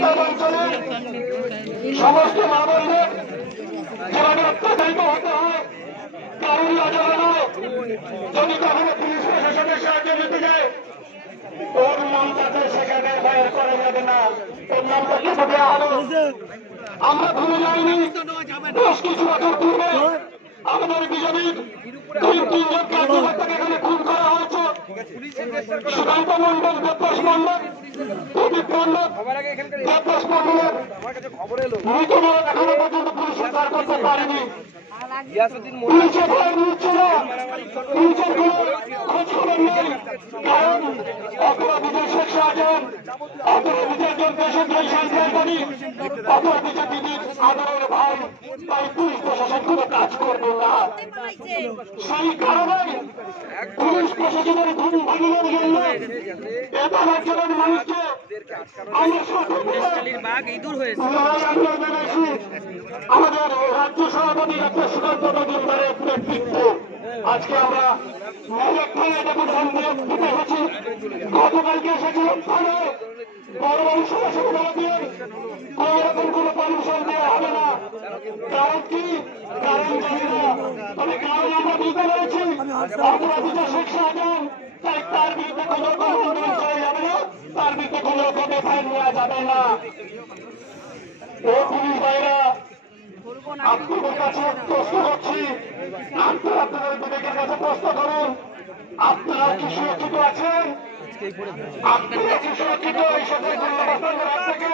অঞ্চলের সমস্ত মা বোনদের যেভাবে অত্যাচারিত হতে হয় কারোরই অজানা নয়। যদি কখনো পুলিশ প্রশাসনের সাহায্য নিতে যায় ওর নাম তাতে সেখানে ফায়ার করা যাবে না, ওর নামটা কেটে দেওয়া হলো। আমরা ভুলে যাইনি বেশ কিছু বছর পূর্বে আমাদের বিজেপির তিনজন কার্যকর্তাকে এখানে খুন করা হয়েছে। সুকান্ত মন্ডল, দেবদাস মন্ডল, প্রদীপ মন্ডল, দেবদাস মন্ডলের মৃতদেহ এখনো পর্যন্ত পুলিশ উদ্ধার করতে পারেনি। পুলিশের ভয় নিচ্ছে না, পুলিশের কোনো খোঁজ খবর নেই। কারণ অপরাধীদের শেখ শাহজাহান, অপরাধীদের দেশদ্রোহী সন্ত্রাসবাদী, অপরাধীদের দিদির আদরের ভাই, তাই পুলিশ প্রশাসন কোনো কাজ করবে না। সেই কারণে পুলিশ প্রশাসনের ঘুম ভাঙিনের জন্য এবার অঞ্চলের মানুষকে আমাদের রাজ্য সভাপতি ডক্টর সুকান্ত মজুমদারের নেতৃত্বে আজকে আমরা দিতে এসেছি। গতকালকে এসেছিলাম থানে বড় বড় সরাসরি বলে দিয়ে কোন রকম কোন পারমিশন দেওয়া হবে না। কারণ কি কারণ জানি না, তবে কারণ আমরা বুঝতে পেরেছি অপরাধীটা শেখ শাহজাহান, তাই তার বিরুদ্ধে কোন রকম চলে যাবে না, তার বিরুদ্ধে কোন রকম এফআইআর নেওয়া যাবে না। ও পুলিশ ভাইরা আপনাদের কাছে প্রশ্ন করছি, আপনারা আপনাদের বিবেকের কাছে প্রশ্ন করুন, আপনারা কি সুরক্ষিত আছেন? আপনারা কি সুরক্ষিত এই সকল থেকে?